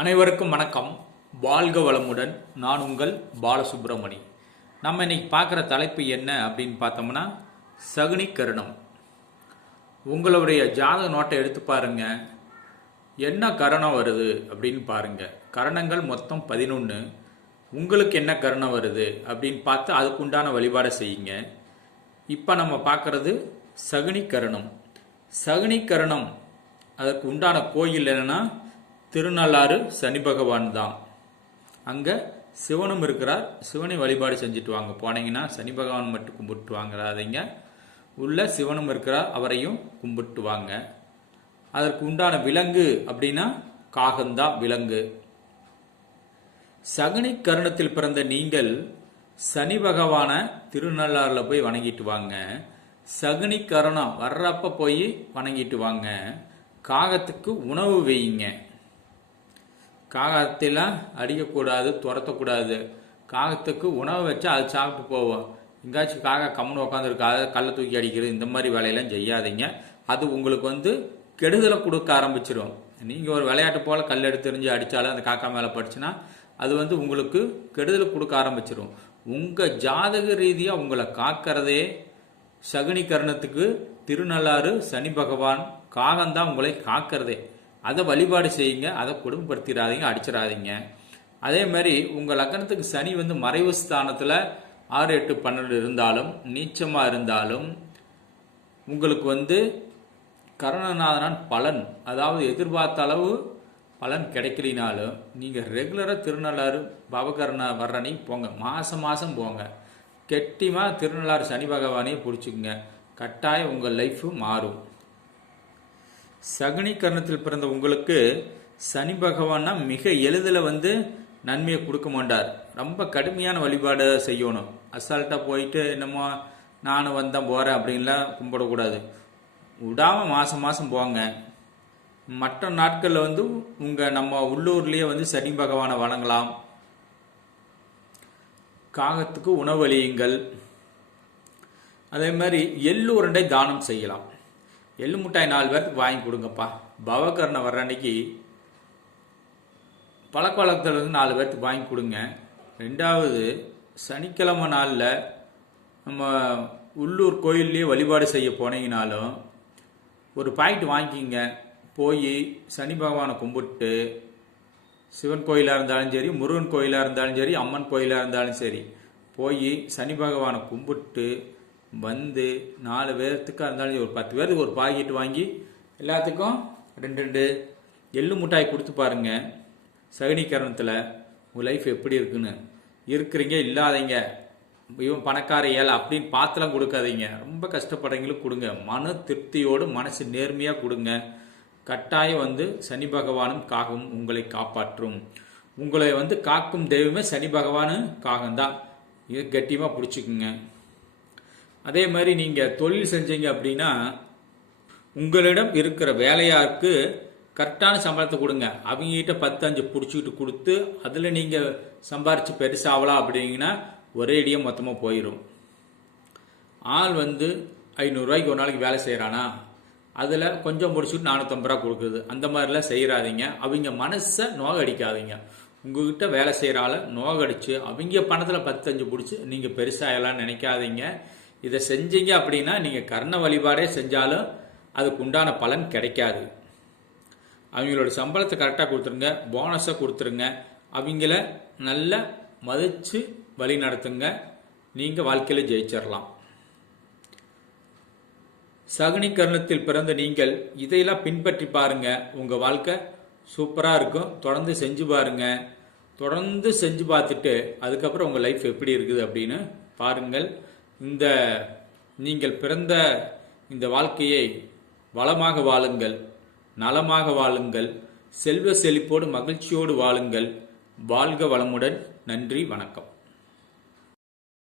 அனைவருக்கும் வணக்கம். வாழ்க வளமுடன். நான் உங்கள் பாலசுப்ரமணி. நம்ம இன்னைக்கு பார்க்குற தலைப்பு என்ன அப்படின்னு பார்த்தோம்னா, சகுனி கரணம். உங்களுடைய ஜாதக நோட்டை எடுத்து பாருங்க, என்ன கரணம் வருது அப்படின்னு பாருங்க. கரணங்கள் மொத்தம் 11. உங்களுக்கு என்ன கரணம் வருது அப்படின்னு பார்த்து அதுக்குண்டான வழிபாடை செய்யுங்க. இப்போ நம்ம பார்க்குறது சகுனி கரணம். சகுனி கரணம் அதுக்கு உண்டான கோயில் என்னன்னா திருநள்ளாறு சனி பகவான் தான். அங்கே சிவனும் இருக்கிறார். சிவனை வழிபாடு செஞ்சுட்டு வாங்க. போனீங்கன்னா சனி பகவான் மட்டும் கும்பிட்டு வாங்கிறாதீங்க, உள்ள சிவனும் இருக்கிறார், அவரையும் கும்பிட்டு வாங்க. அதற்கு உண்டான விலங்கு அப்படின்னா காகந்தான் விலங்கு. சகுனி கருணத்தில் பிறந்த நீங்கள் சனி பகவான திருநள்ளாறுல போய் வணங்கிட்டு வாங்க. சகுனி கருணம் வர்றப்ப போய் வணங்கிட்டு வாங்க. காகத்துக்கு உணவு வையுங்க. காகத்தெல்லாம் அடிக்கக்கூடாது, துரத்தக்கூடாது. காகத்துக்கு உணவு வச்சா அது சாப்பிட்டு போவோம். எங்காச்சும் காகா கம்முன்னு உட்காந்துருக்கு, அதை கல்லை தூக்கி அடிக்கிறது, இந்த மாதிரி வேலையெல்லாம் செய்யாதீங்க. அது உங்களுக்கு கெடுதலை கொடுக்க ஆரம்பிச்சிடும். நீங்கள் ஒரு விளையாட்டு போல் கல் எடுத்து எறிஞ்சு அடித்தாலும் அந்த காக்கா மேலே படுச்சுன்னா அது உங்களுக்கு கெடுதலை கொடுக்க ஆரம்பிச்சிடும். உங்கள் ஜாதக ரீதியாக உங்களை காக்கிறதே சகுனி கரணத்துக்கு திருநள்ளாறு சனி பகவான் காகம்தான் உங்களை காக்கிறதே. அதை வழிபாடு செய்யுங்க. அதை கொடுமைப்படுத்திடாதீங்க, அடிச்சிடாதீங்க. அதே மாதிரி உங்கள் லக்னத்துக்கு சனி மறைவு ஸ்தானத்தில் 6, 8, 12 இருந்தாலும் நீச்சமாக இருந்தாலும் உங்களுக்கு கரணநாதனான் பலன், அதாவது எதிர்பார்த்த அளவு பலன் கிடைக்கலினாலும் நீங்கள் ரெகுலராக திருநள்ளாறு பவகரண வர்றனி போங்க. மாதம் போங்க. கெட்டிமாக திருநள்ளாறு சனி பகவானையே பிடிச்சிக்குங்க. கட்டாயம் உங்கள் லைஃப் மாறும். சகுனி கரணத்தில் பிறந்த உங்களுக்கு சனி பகவான்னா மிக எளிதில் நன்மையை கொடுக்க மாட்டார். ரொம்ப கடுமையான வழிபாடு செய்யணும். அசால்ட்டாக போயிட்டு என்னமோ நானும் வந்தேன் போகிறேன் அப்படின்லாம் கும்பிடக்கூடாது. விடாமல் மாதம் போங்க. மற்ற நாட்களில் நம்ம உள்ளூர்லேயே சனி பகவானை வணங்கலாம். காகத்துக்கு உணவளியுங்கள். அதே மாதிரி எள்ளு உருண்டை தானம் செய்யலாம். எள்ளு மிட்டாய் 4 பேருக்கு வாங்கி கொடுங்கப்பா. பவகரண வர்ற அன்னைக்கு பழக்க வழக்கத்தில் 4 பேருக்கு வாங்கி கொடுங்க. 2வது சனிக்கிழமை நாளில் நம்ம உள்ளூர் கோயில்லையே வழிபாடு செய்ய போனீங்கனாலும் ஒரு பாக்கெட் வாங்கிக்கிங்க. போய் சனி பகவானை கும்பிட்டு, சிவன் கோயிலாக இருந்தாலும் சரி, முருகன் கோயிலாக இருந்தாலும் சரி, அம்மன் கோயிலாக இருந்தாலும் சரி, போய் சனி பகவானை கும்பிட்டு 4 பேர்த்துக்காக இருந்தாலும் ஒரு 10 பேருக்கு ஒரு பாக்கெட் வாங்கி எல்லாத்துக்கும் 2 எள்ளு மிட்டாய் கொடுத்து பாருங்க. சகுனி கரணத்தில் உங்கள் லைஃப் எப்படி இருக்குன்னு. இருக்கிறீங்க இல்லாதீங்க, இவன் பணக்கார ஏழை அப்படின்னு பார்த்துலாம் கொடுக்காதீங்க. ரொம்ப கஷ்டப்படுறவங்களுக்கு கொடுங்க. மன திருப்தியோடு மனசு நேர்மையாக கொடுங்க. கட்டாயம் சனி பகவானும் காகமும் உங்களை காப்பாற்றும். உங்களை காக்கும் தெய்வமே சனி பகவானும் காகம்தான். இது கட்டியமாக பிடிச்சிக்குங்க. அதே மாதிரி நீங்கள் தொழில் செஞ்சீங்க அப்படின்னா உங்களிடம் இருக்கிற வேலையாருக்கு கரெக்டான சம்பளத்தை கொடுங்க. அவங்ககிட்ட 10-5 பிடிச்சிக்கிட்டு கொடுத்து அதில் நீங்கள் சம்பாரித்து பெருசாகலாம் அப்படிங்கன்னா ஒரே அடியாக மொத்தமாக போயிடும். ஆள் 500 ரூபாய்க்கு ஒரு நாளைக்கு வேலை செய்கிறானா, அதில் கொஞ்சம் முடிச்சுட்டு 450 ரூபா கொடுக்குறது, அந்த மாதிரிலாம் செய்கிறாதீங்க. அவங்க மனசை நோகடிக்காதீங்க. உங்ககிட்ட வேலை செய்கிறால நோகடிச்சு அவங்க பணத்தில் 10-5 பிடிச்சி நீங்கள் பெருசாகலான்னு நினைக்காதீங்க. இதை செஞ்சீங்க அப்படின்னா நீங்கள் கர்ண வழிபாடே செஞ்சாலும் அதுக்கு உண்டான பலன் கிடைக்காது. அவங்களோட சம்பளத்தை கரெக்டாக கொடுத்துருங்க, போனஸை கொடுத்துருங்க. அவங்கள நல்லா மதித்து வழி நடத்துங்க. நீங்கள் வாழ்க்கையில் ஜெயிச்சிடலாம். சகுனி கர்ணத்தில் பிறந்த நீங்கள் இதையெல்லாம் பின்பற்றி பாருங்க. உங்கள் வாழ்க்கை சூப்பராக இருக்கும். தொடர்ந்து செஞ்சு பாருங்க. தொடர்ந்து செஞ்சு பார்த்துட்டு அதுக்கப்புறம் உங்கள் லைஃப் எப்படி இருக்குது அப்படின்னு பாருங்கள். நீங்கள் பிறந்த இந்த வாழ்க்கையை வளமாக வாழுங்கள், நலமாக வாழுங்கள், செல்வ செழிப்போடு மகிழ்ச்சியோடு வாழுங்கள். வாழ்க வளமுடன். நன்றி, வணக்கம்.